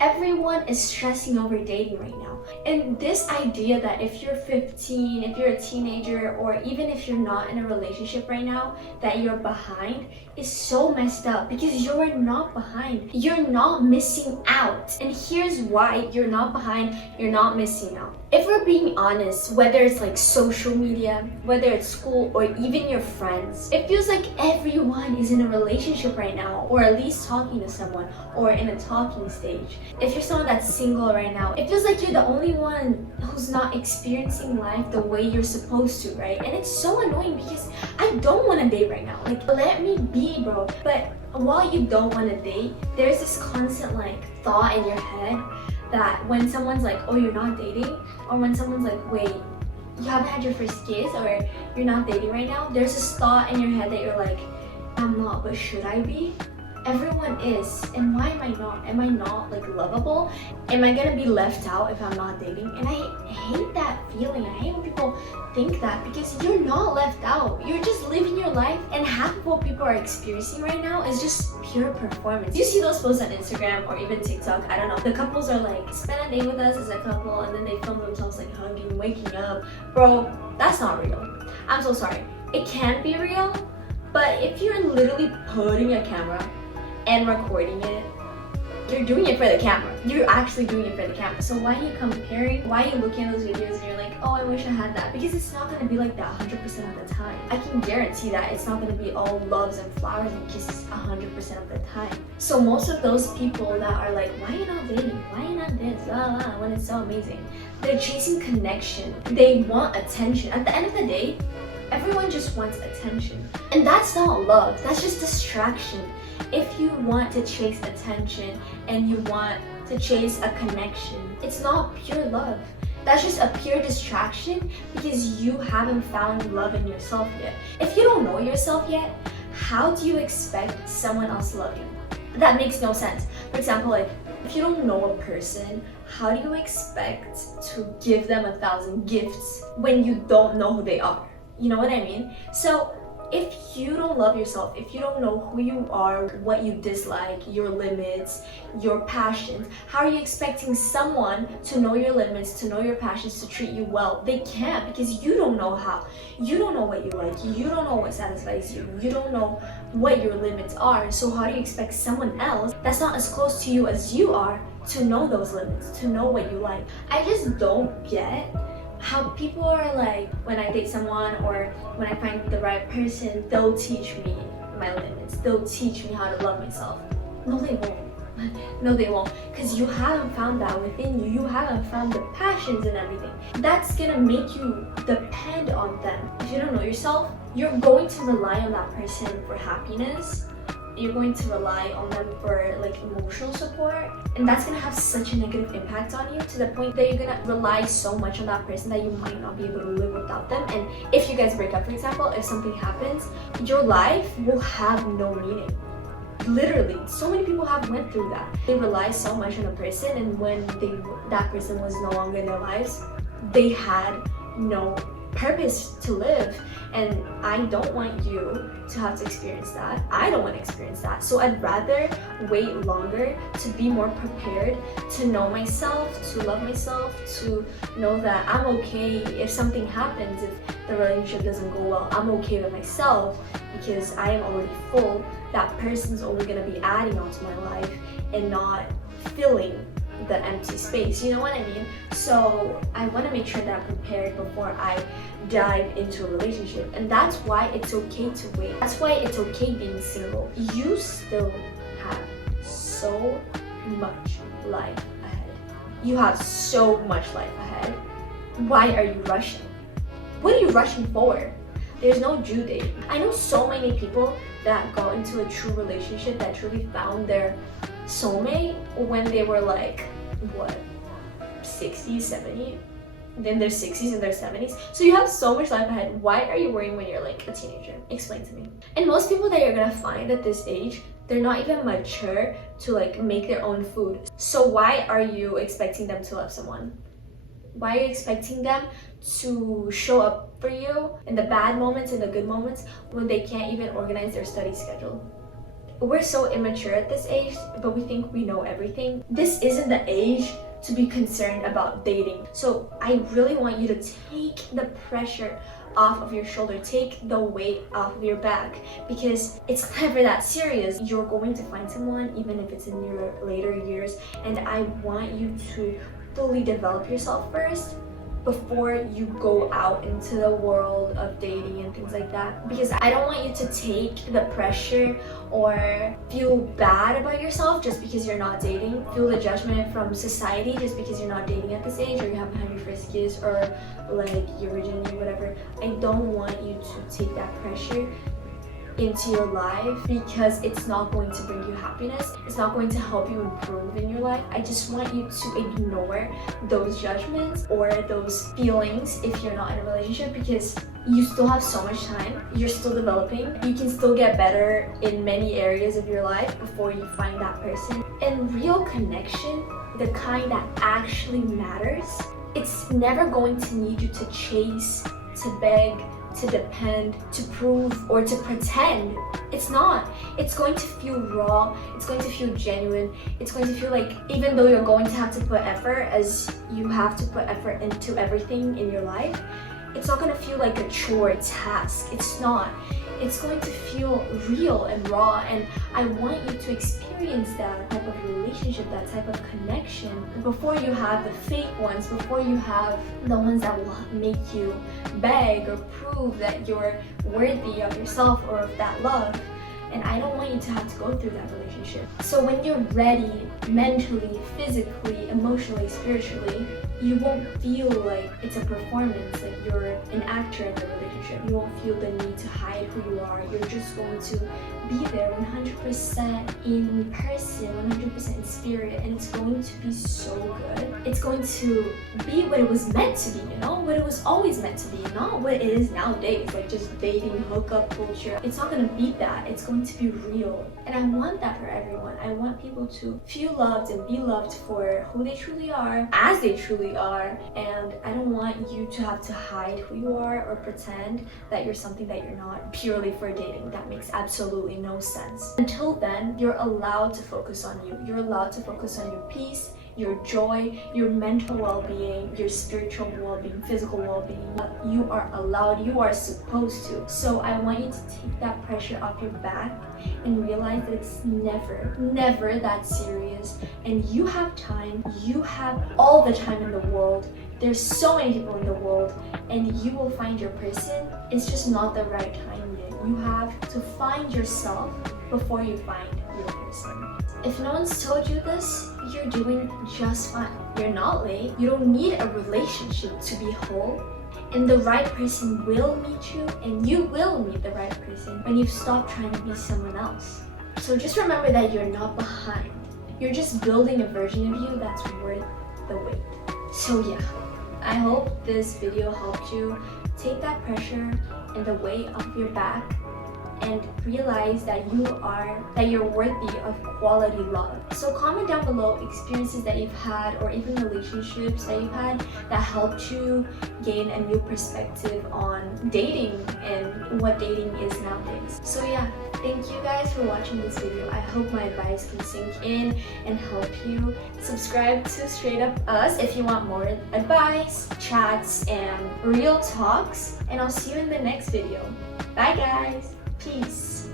Everyone is stressing over dating right now. And this idea that if you're 15, if you're a teenager, or even if you're not in a relationship right now, that you're behind is so messed up, because you're not behind. You're not missing out. And here's why you're not behind, you're not missing out. If we're being honest, whether it's like social media, whether it's school, or even your friends, it feels like everyone is in a relationship right now, or at least talking to someone, or in a talking stage. If you're someone that's single right now, it feels like you're the only one who's not experiencing life the way you're supposed to, right? And it's so annoying because I don't want to date right now. Like, let me be, bro. But while you don't want to date, there's this constant like thought in your head that when someone's like, oh, you're not dating, or when someone's like, wait, you haven't had your first kiss, or you're not dating right now, there's this thought in your head that you're like, I'm not, but should I be? Everyone is, and why am I not? Am I not like lovable? Am I gonna be left out if I'm not dating? And I hate that feeling. I hate when people think that, because you're not left out. You're just living your life, and half of what people are experiencing right now is just pure performance. You see those posts on Instagram or even TikTok, I don't know. The couples are like, spend a day with us as a couple, and then they film themselves like hugging, waking up. Bro, that's not real. I'm so sorry. It can be real, but if you're literally putting a camera and recording it, you're doing it for the camera. You're actually doing it for the camera. So why are you comparing? Why are you looking at those videos and you're like, oh, I wish I had that? Because it's not gonna be like that 100% of the time. I can guarantee that it's not gonna be all loves and flowers and kisses 100% of the time. So most of those people that are like, why are you not dating? Why are you not this? When it's so amazing. They're chasing connection. They want attention. At the end of the day, everyone just wants attention. And that's not love, that's just distraction. If you want to chase attention and you want to chase a connection, it's not pure love. That's just a pure distraction because you haven't found love in yourself yet. If you don't know yourself yet, how do you expect someone else to love you? That makes no sense. For example, like, if you don't know a person, how do you expect to give them 1,000 gifts when you don't know who they are? You know what I mean? So if you don't love yourself, if you don't know who you are, what you dislike, your limits, your passions, how are you expecting someone to know your limits, to know your passions, to treat you well? They can't, because you don't know how. You don't know what you like. You don't know what satisfies you. You don't know what your limits are. So how do you expect someone else that's not as close to you as you are to know those limits, to know what you like? I just don't get how people are like, when I date someone or when I find the right person, they'll teach me my limits. They'll teach me how to love myself. No, they won't. No, they won't. Because you haven't found that within you. You haven't found the passions and everything. That's gonna make you depend on them. If you don't know yourself, you're going to rely on that person for happiness. You're going to rely on them for like emotional support, and that's gonna have such a negative impact on you, to the point that you're gonna rely so much on that person that you might not be able to live without them. And if you guys break up, for example, if something happens, your life will have no meaning. Literally, so many people have went through that. They rely so much on a person, and when that person was no longer in their lives, they had no purpose to live. And I don't want you to have to experience that. I don't want to experience that. So I'd rather wait longer to be more prepared, to know myself, to love myself, to know that I'm okay if something happens, if the relationship doesn't go well, I'm okay with myself because I am already full. That person's only going to be adding on to my life and not filling the empty space, you know what I mean? So I want to make sure that I'm prepared before I dive into a relationship. And that's why it's okay to wait. That's why it's okay being single. You still have so much life ahead. You have so much life ahead. Why are you rushing? What are you rushing for? There's no due date. I know so many people that got into a true relationship, that truly found their soulmate when they were like, what, 60, 70? Then their 60s and their 70s. So you have so much life ahead. Why are you worrying when you're like a teenager? Explain to me. And most people that you're gonna find at this age, they're not even mature to like make their own food. So why are you expecting them to love someone? Why are you expecting them to show up for you in the bad moments and the good moments when they can't even organize their study schedule? we're so immature at this age, but we think we know everything. This isn't the age to be concerned about dating. So I really want you to take the pressure off of your shoulder, take the weight off of your back, because it's never that serious. You're going to find someone, even if it's in your later years, and I want you to fully develop yourself first before you go out into the world of dating and things like that, because I don't want you to take the pressure or feel bad about yourself just because you're not dating, feel the judgment from society just because you're not dating at this age, or you haven't had your first kiss, or like your virginity, whatever. I don't want you to take that pressure into your life, because it's not going to bring you happiness. It's not going to help you improve in your life. I just want you to ignore those judgments or those feelings if you're not in a relationship, because you still have so much time. You're still developing. You can still get better in many areas of your life before you find that person. And real connection, the kind that actually matters, it's never going to need you to chase, to beg, to depend, to prove, or to pretend. It's not. It's going to feel raw. It's going to feel genuine. It's going to feel like, even though you're going to have to put effort, as you have to put effort into everything in your life, it's not going to feel like a chore, a task. It's not. It's going to feel real and raw, and I want you to experience that type of relationship, that type of connection, before you have the fake ones, before you have the ones that will make you beg or prove that you're worthy of yourself or of that love. And I don't want you to have to go through that relationship. So when you're ready, mentally, physically, emotionally, spiritually, you won't feel like it's a performance, like you're an actor in the relationship. You won't feel the need to hide who you are. You're just going to be there 100% in person, 100% in spirit, and it's going to be so good. It's going to be what it was meant to be, you know? What it was always meant to be, not what it is nowadays, like just dating, hookup culture. It's not going to beat that. It's going to be real. And I want that for everyone. I want people to feel loved and be loved for who they truly are, as they truly are, and I don't want you to have to hide who you are or pretend that you're something that you're not purely for dating. That makes absolutely no sense. Until then, you're allowed to focus on you. You're allowed to focus on your peace, your joy, your mental well-being, your spiritual well-being, physical well-being. You are allowed, you are supposed to. So I want you to take that pressure off your back and realize that it's never that serious, and you have time. You have all the time in the world. There's so many people in the world, and you will find your person. It's just not the right time yet. You have to find yourself before you find your person. If no one's told you this, you're doing just fine. You're not late. You don't need a relationship to be whole. And the right person will meet you, and you will meet the right person when you stop trying to be someone else. So just remember that you're not behind. You're just building a version of you that's worth the wait. So yeah, I hope this video helped you take that pressure and the weight off your back and realize that you're worthy of quality love. So comment down below experiences that you've had, or even relationships that you've had that helped you gain a new perspective on dating and what dating is nowadays. So yeah, thank you guys for watching this video. I hope my advice can sink in and help you. Subscribe to Straight Up Us if you want more advice, chats, and real talks. And I'll see you in the next video. Bye guys! Peace.